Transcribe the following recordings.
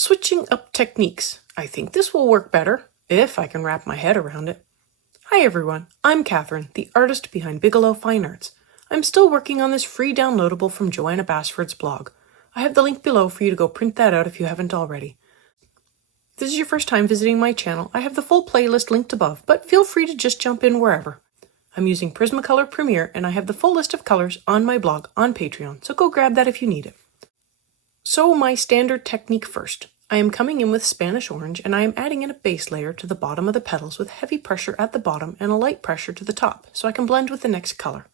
Switching up techniques. I think this will work better, if I can wrap my head around it. Hi everyone, I'm Catherine, the artist behind Bigelow Fine Arts. I'm still working on this free downloadable from Joanna Basford's blog. I have the link below for you to go print that out if you haven't already. If this is your first time visiting my channel, I have the full playlist linked above, but feel free to just jump in wherever. I'm using Prismacolor Premiere and I have the full list of colors on my blog on Patreon, so go grab that if you need it. So my standard technique first. I am coming in with Spanish orange and I am adding in a base layer to the bottom of the petals with heavy pressure at the bottom and a light pressure to the top so I can blend with the next color.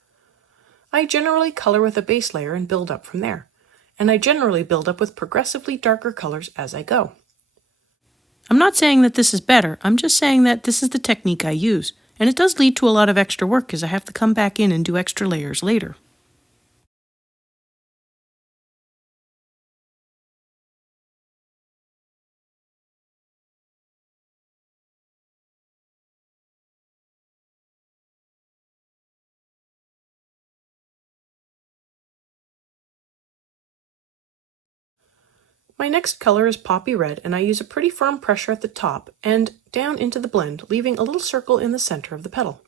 I generally color with a base layer and build up from there, and I generally build up with progressively darker colors as I go. I'm not saying that this is better, I'm just saying that this is the technique I use, and it does lead to a lot of extra work as I have to come back in and do extra layers later. My next color is Poppy Red, and I use a pretty firm pressure at the top and down into the blend, leaving a little circle in the center of the petal.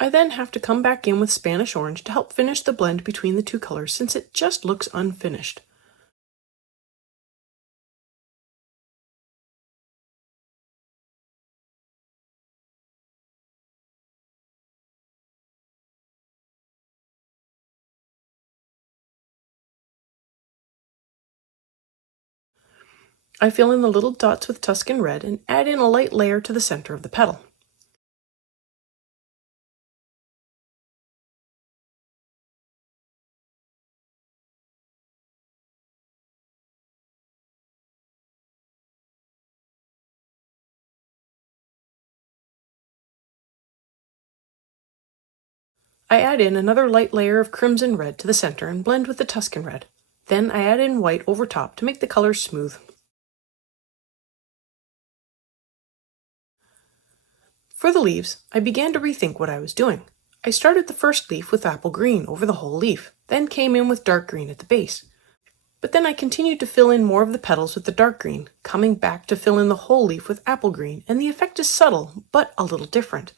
I then have to come back in with Spanish orange to help finish the blend between the two colors since it just looks unfinished. I fill in the little dots with Tuscan red and add in a light layer to the center of the petal. I add in another light layer of crimson red to the center and blend with the Tuscan red. Then I add in white over top to make the colors smooth. For the leaves, I began to rethink what I was doing. I started the first leaf with apple green over the whole leaf, then came in with dark green at the base. But then I continued to fill in more of the petals with the dark green, coming back to fill in the whole leaf with apple green, and the effect is subtle, but a little different.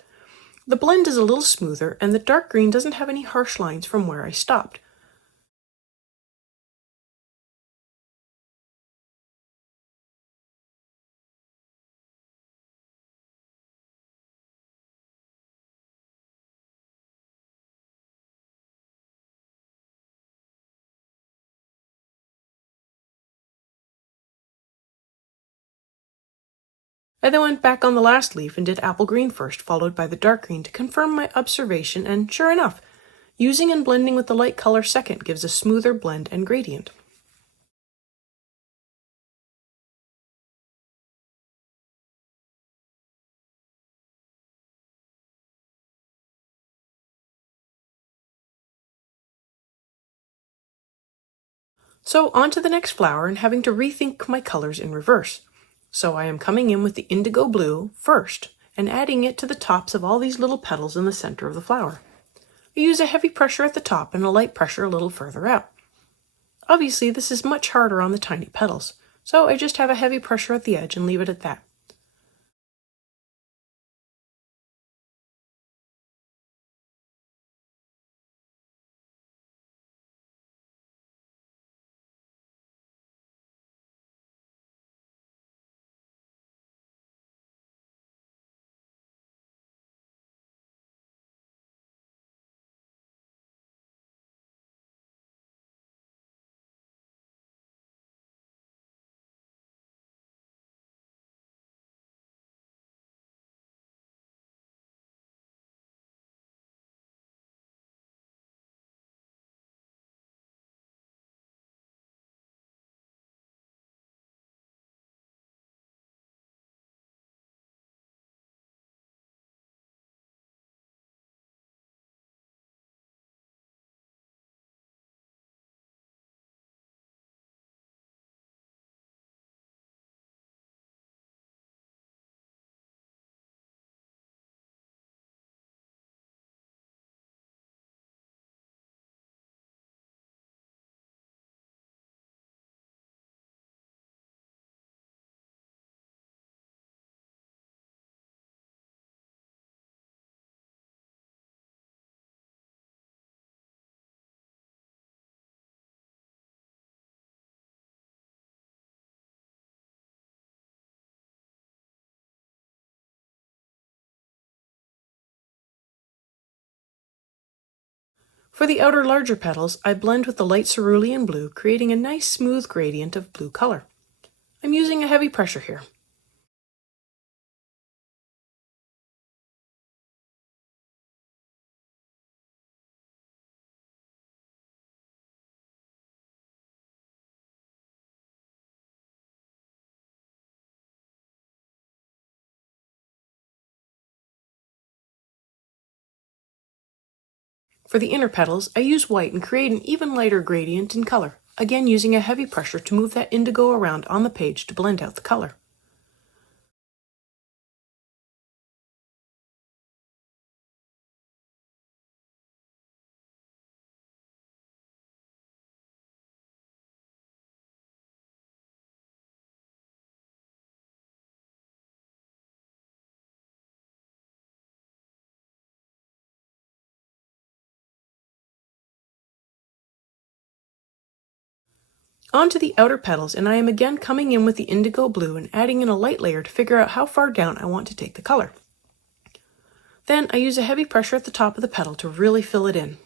The blend is a little smoother, and the dark green doesn't have any harsh lines from where I stopped. I then went back on the last leaf and did apple green first, followed by the dark green to confirm my observation, and sure enough, using and blending with the light color second gives a smoother blend and gradient. So on to the next flower and having to rethink my colors in reverse. So I am coming in with the indigo blue first and adding it to the tops of all these little petals in the center of the flower. I use a heavy pressure at the top and a light pressure a little further out. Obviously this is much harder on the tiny petals, so I just have a heavy pressure at the edge and leave it at that. For the outer larger petals, I blend with the light cerulean blue, creating a nice smooth gradient of blue color. I'm using a heavy pressure here. For the inner petals, I use white and create an even lighter gradient in color, again using a heavy pressure to move that indigo around on the page to blend out the color. On to the outer petals, and I am again coming in with the indigo blue and adding in a light layer to figure out how far down I want to take the color. Then I use a heavy pressure at the top of the petal to really fill it in.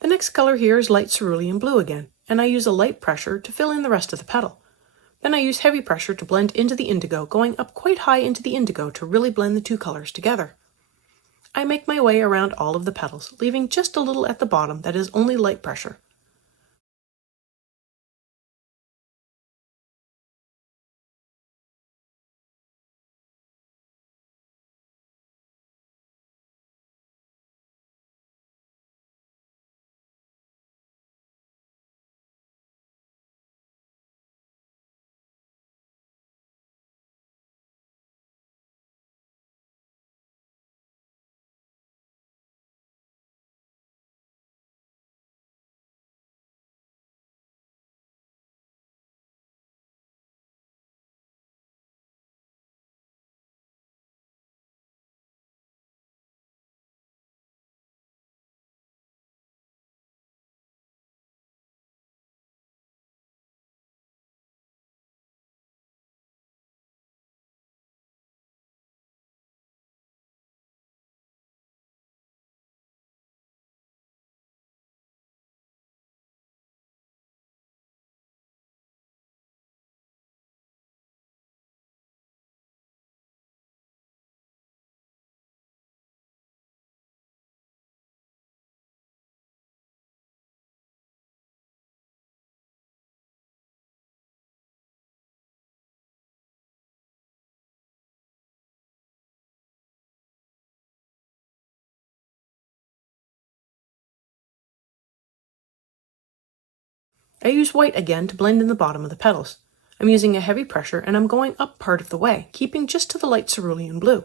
The next color here is light cerulean blue again, and I use a light pressure to fill in the rest of the petal. Then I use heavy pressure to blend into the indigo, going up quite high into the indigo to really blend the two colors together. I make my way around all of the petals, leaving just a little at the bottom that is only light pressure. I use white again to blend in the bottom of the petals. I'm using a heavy pressure and I'm going up part of the way, keeping just to the light cerulean blue.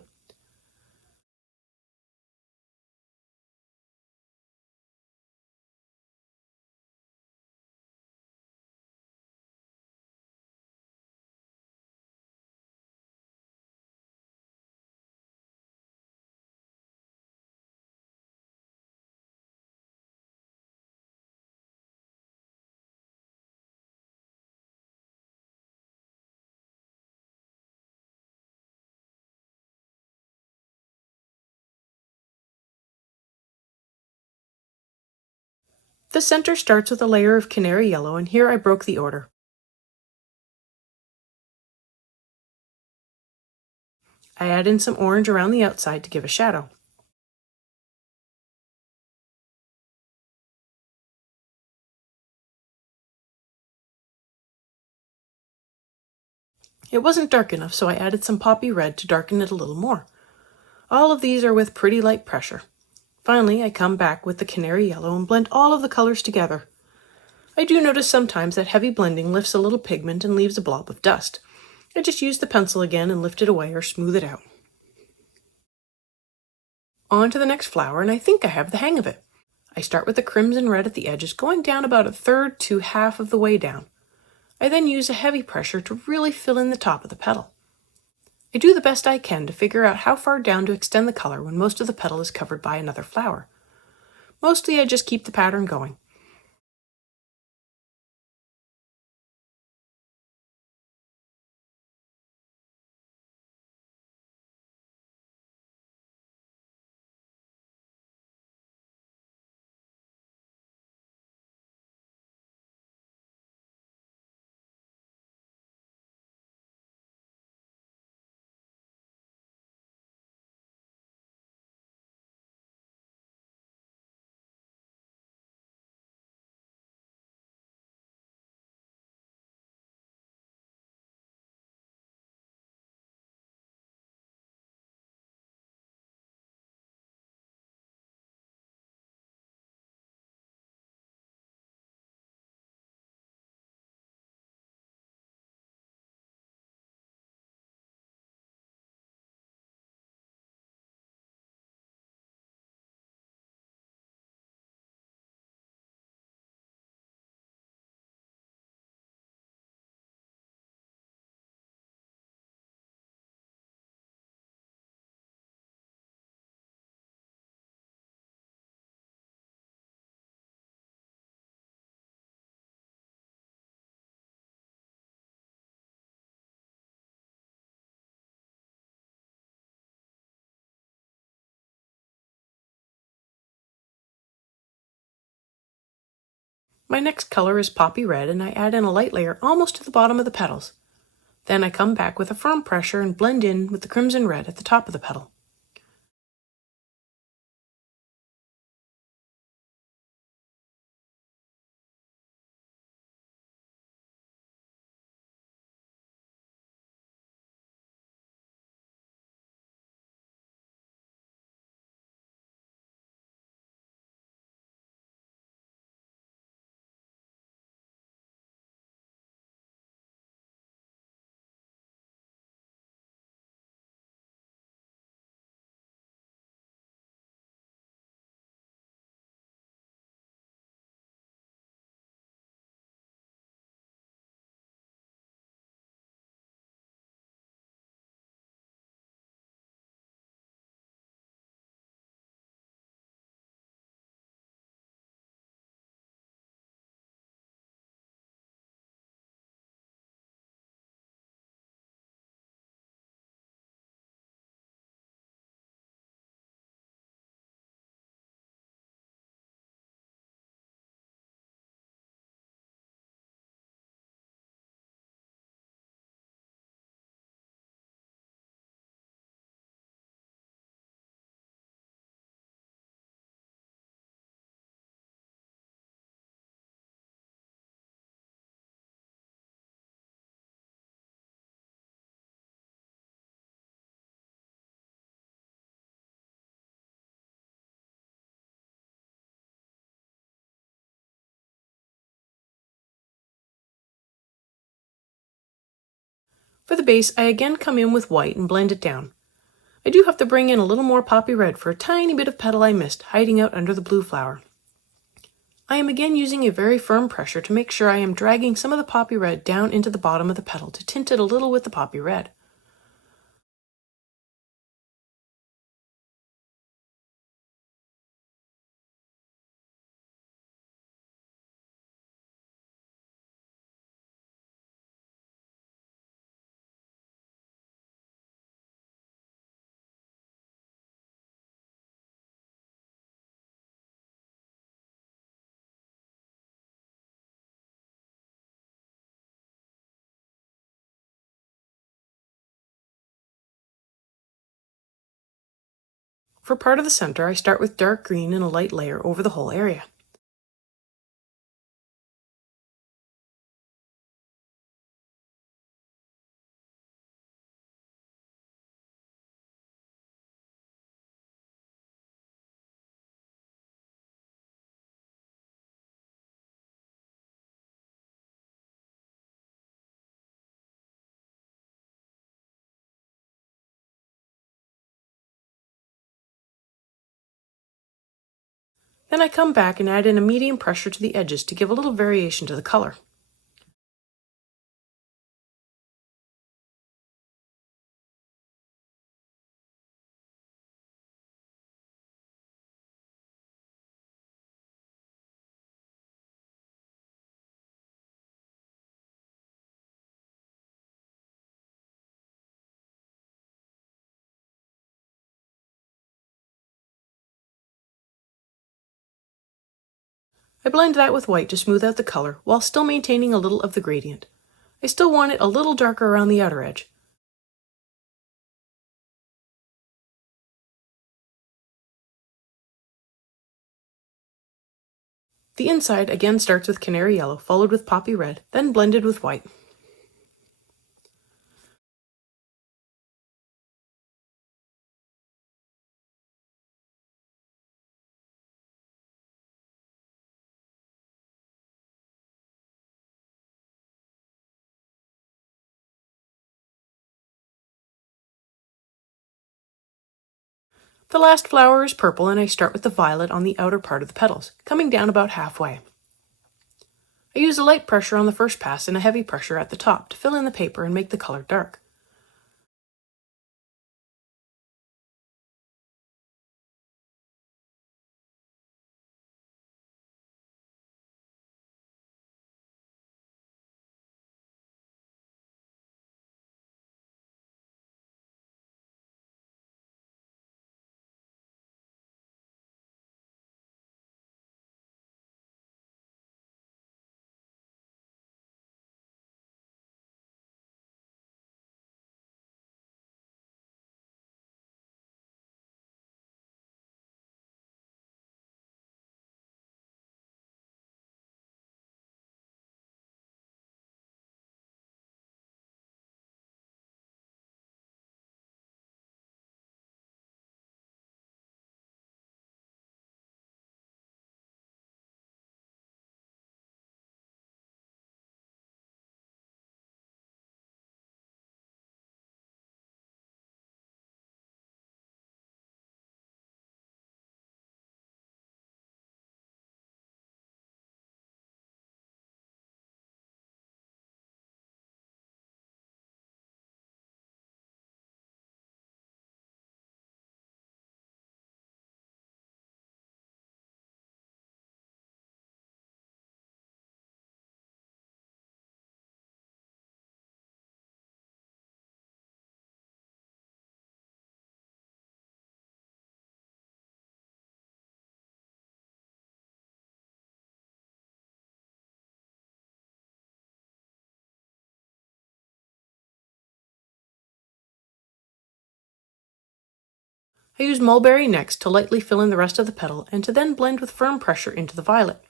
The center starts with a layer of canary yellow, and here I broke the order. I add in some orange around the outside to give a shadow. It wasn't dark enough, so I added some poppy red to darken it a little more. All of these are with pretty light pressure. Finally, I come back with the canary yellow and blend all of the colors together. I do notice sometimes that heavy blending lifts a little pigment and leaves a blob of dust. I just use the pencil again and lift it away or smooth it out. On to the next flower, and I think I have the hang of it. I start with the crimson red at the edges, going down about a third to half of the way down. I then use a heavy pressure to really fill in the top of the petal. I do the best I can to figure out how far down to extend the color when most of the petal is covered by another flower. Mostly I just keep the pattern going. My next color is poppy red, and I add in a light layer almost to the bottom of the petals. Then I come back with a firm pressure and blend in with the crimson red at the top of the petal. For the base, I again come in with white and blend it down. I do have to bring in a little more poppy red for a tiny bit of petal I missed, hiding out under the blue flower. I am again using a very firm pressure to make sure I am dragging some of the poppy red down into the bottom of the petal to tint it a little with the poppy red. For part of the center, I start with dark green and a light layer over the whole area. Then I come back and add in a medium pressure to the edges to give a little variation to the color. I blend that with white to smooth out the color while still maintaining a little of the gradient. I still want it a little darker around the outer edge. The inside again starts with canary yellow, followed with poppy red, then blended with white. The last flower is purple, and I start with the violet on the outer part of the petals, coming down about halfway. I use a light pressure on the first pass and a heavy pressure at the top to fill in the paper and make the color dark. I use mulberry next to lightly fill in the rest of the petal and to then blend with firm pressure into the violet.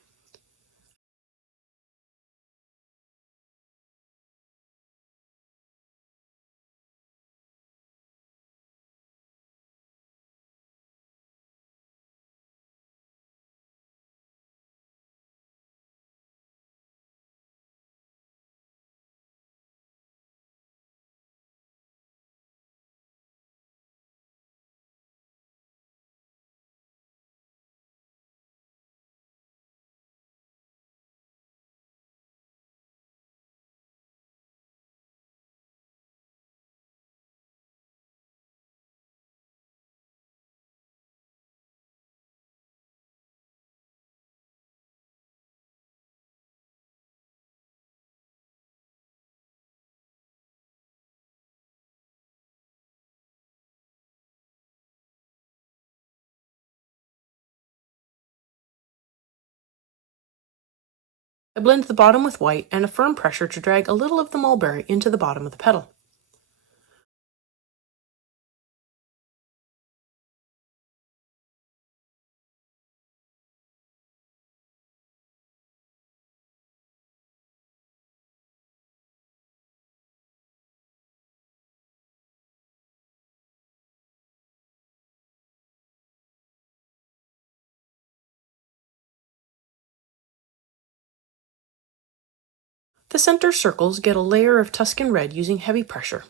I blend the bottom with white and a firm pressure to drag a little of the mulberry into the bottom of the petal. The center circles get a layer of Tuscan red using heavy pressure.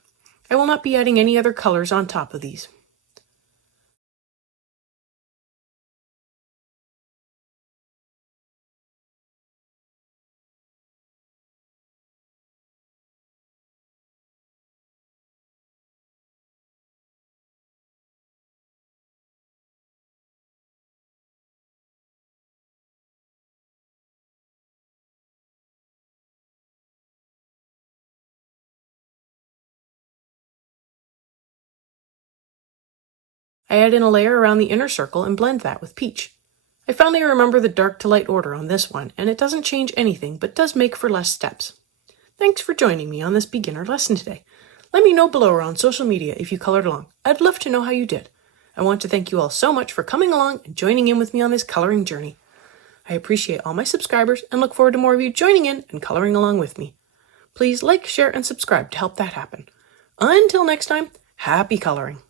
I will not be adding any other colors on top of these. I add in a layer around the inner circle and blend that with peach. I finally remember the dark to light order on this one, and it doesn't change anything but does make for less steps. Thanks for joining me on this beginner lesson today. Let me know below or on social media if you colored along. I'd love to know how you did. I want to thank you all so much for coming along and joining in with me on this coloring journey. I appreciate all my subscribers and look forward to more of you joining in and coloring along with me. Please like, share, and subscribe to help that happen. Until next time, happy coloring!